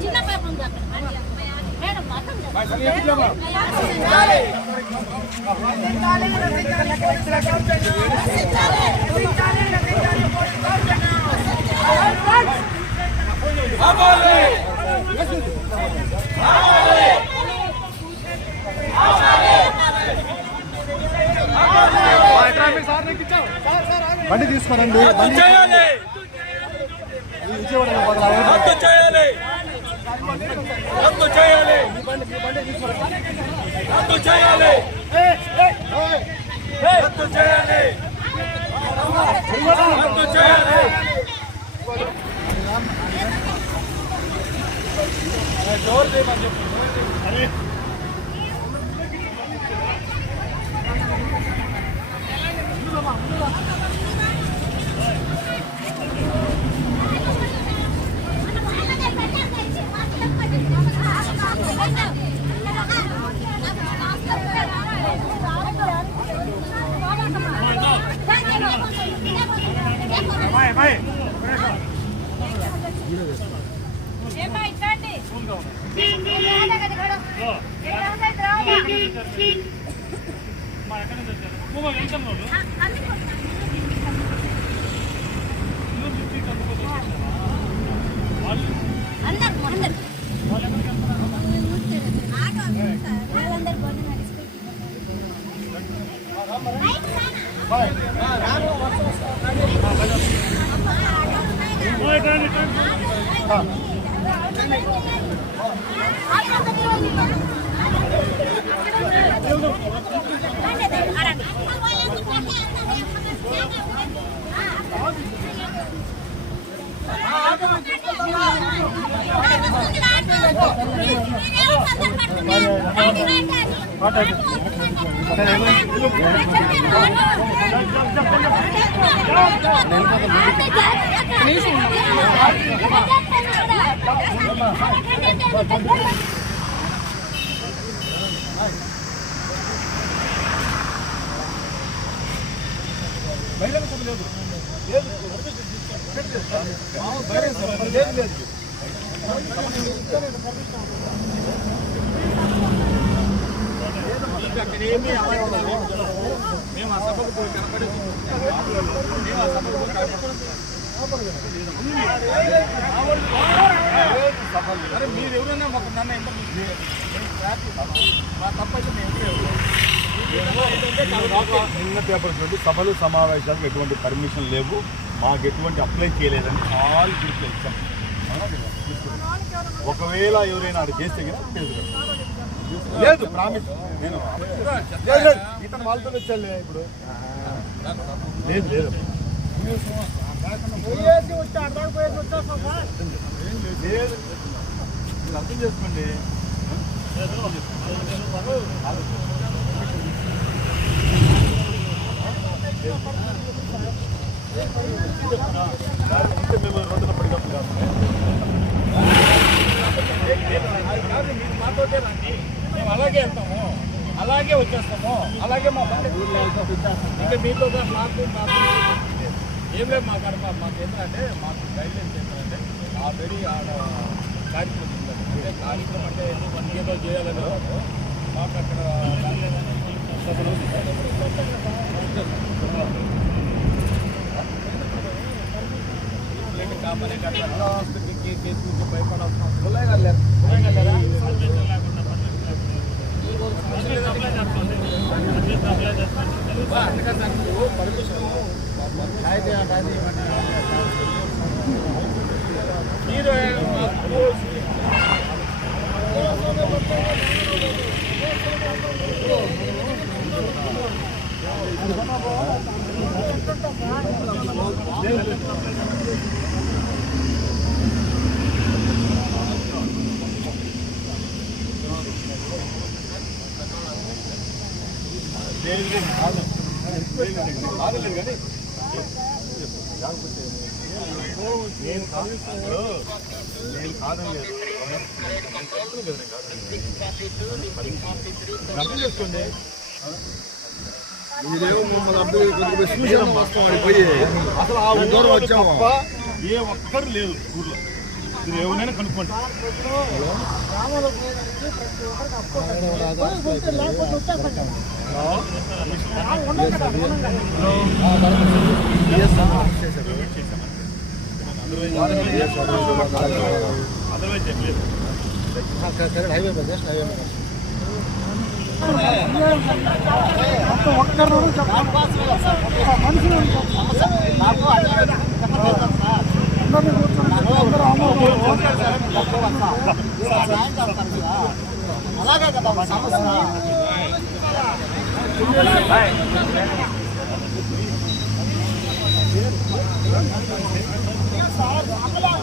చిన్న పాప ఉంది అక్కడ మేడం బండి తీసుకోరండి బండి చేయాలి? రద్దు చేయాలి. రద్దు చేయాలి. రద్దు చేయాలి. డోర్ చేయమని చెప్పి. మా ఎక్కడి నుంచి వచ్చారు కుటుంబం వెళ్తాం వాళ్ళు Thank you. Please. రద్దు చేయాలి రద్దు చేయాలి అందరు అందరు వాళ్ళందరూ భోజనం అరే మీరు ఎవరైనా మాకు నన్ను ఎంత నిన్న పేపర్స్ నుండి సభలు సమావేశాలకు ఎటువంటి పర్మిషన్ లేవు. మాకు ఎటువంటి అప్లై చేయలేదని ఆల్ ఇచ్చాం ఒకవేళ ఎవరైనా అది చేస్తే పెడతాం. లేదు ప్రామిస్ నేను. ఇతను వాళ్ళతో వచ్చాలే ఇప్పుడు. లేదు లేదు లేదు. మీరు అర్థం చేసుకోండి. మేము మీరు అలాగే వెళ్తాము అలాగే వచ్చేస్తాము అలాగే మా బండి ఇంకా మీతో మాకు మాకు ఏం లేదు మాకు అక్కడ మాకు ఏంటంటే మాకు గైడ్లైన్స్ ఏంటంటే ఆ వెరీ ఆడ కార్యక్రమం అంటే కార్యక్రమం అంటే మనకి ఏదో చేయాలని మాకు అక్కడ కామనే కట్టాలి కేసు భయపడాల్సిన అందుకని నాకు పర్మిషన్ మీరు లేదు, కాదు. లేదు, లేదు, కాదులేదు కానీ లేకపోతే నేను కాదు నేను కాదని లేదు అర్థం చేసుకోండి మీరేమో మమ్మల్ని చూసాం అసలు ఆ దూరం ఊరు వచ్చాము. ఏ ఒక్కరు లేదు ఊర్లో మీరు ఎవరైనా కనుక్కోండి అదర్వైజ్ ఏం లేదు. హైవే మీద హైవే మీద అలాగే కదా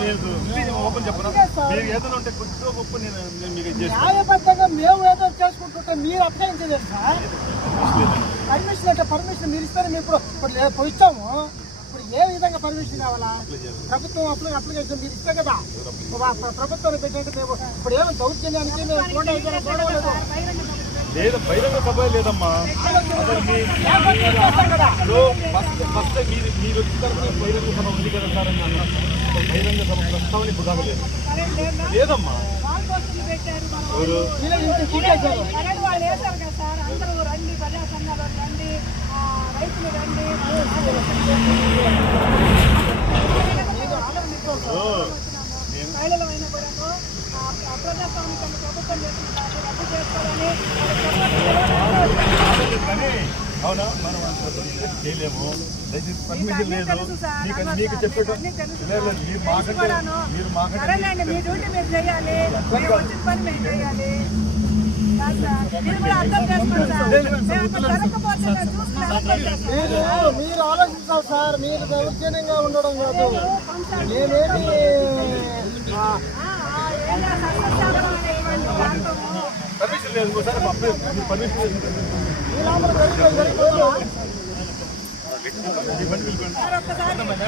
లేదు. ఓపెన్ చెప్పను మీరు ఏదైనా ఉంటే కొద్దిగా గొప్ప నేను నేను మీకు ఇది చేస్తాను న్యాయబద్ధంగా మేము ఏదో చేసుకుంటుంటే మీరు అప్లయించలేదు సార్ పర్మిషన్ అంటే పర్మిషన్ మీరు ఇస్తారు మేము ఇప్పుడు ఇప్పుడు ఇప్పుడు ఇచ్చాము. ఇప్పుడు ఏ విధంగా పర్మిషన్ కావాలా? ప్రభుత్వం అప్లై అప్లికేషన్ మీరు ఇస్తే కదా. ప్ర- ప్ర- ప్రభుత్వాన్ని పెట్టండి మేము ఇప్పుడు ఏమో దౌర్జన్యానికి మేము లేదా బహిరంగ సభ లేదమ్మా. అసలు ఫస్ట్ ఫస్ట్ మీరు మీరు వచ్చిన తర్వాత బహిరంగ సభ ఉంది కదా సార్ అని అన్నారు. బహిరంగ సభ ప్రస్తావన ఇప్పుడు లేదు. లేదమ్మా. ఎవరు? రండి రండి మహిళలమైన కూడా అప్రజాస్వామిక ప్రభుత్వం చేసిన రద్దు చేసుకోవాలని అవునా? మనం అంత చేయలేము దయచేసి పర్మిషన్ లేదు మీకు మీకు చెప్పేట లేదు, లేదు, మీరు మాకంటే మీరు మాకంటే మీ డ్యూటీ మీరు చేయాలి. వచ్చిన పని మేము చేయాలి. మీరు కూడా అర్థం చేసుకోండి సార్. మేము ఇప్పుడు జరగకపోతే మేము చూసుకుని అర్థం చేస్తాం. మీరు మీరు ఆలోచించాలి సార్ మీరు దౌర్జన్యంగా ఉండడం కాదు. నేనేమి పర్మిషన్ లేదు పర్మిషన్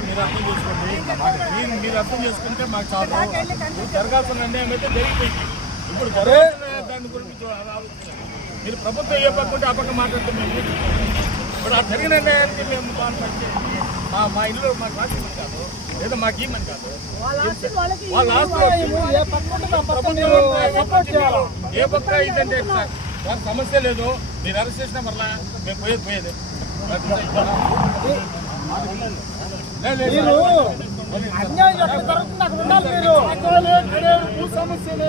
మీరు అర్థం చేసుకోండి. మీరు మీరు అర్థం చేసుకుంటే మాకు చాలు జరగాల్సిన అన్యాయం అయితే జరిగిపోయింది. ఇప్పుడు దాని గురించి. మీరు ప్రభుత్వం ఏ పక్క ఉంటే ఆ పక్క మాట్లాడితే మేము ఏంటి? ఇప్పుడు ఆ జరిగిన అన్యాయానికి మేము మా మా ఇల్లు మాకు రాసింది కాదు లేదా మాకు ఏమని కాదు. వాళ్ళ ఏ పక్క ఉంటే ఆ పక్క మీరు సపోర్ట్ చేయాలి? ఏ పక్క ఇదంటే సార్ వాళ్ళ సమస్య లేదు. మీరు అరెస్ట్ చేసినా మరలా మేము పోయేది పోయేది. లేదు, లేదు, మీరు అన్యాయం ఎక్కడ జరుగుతుంది అక్కడ ఉండాలి మీరు. భూ సమస్యలు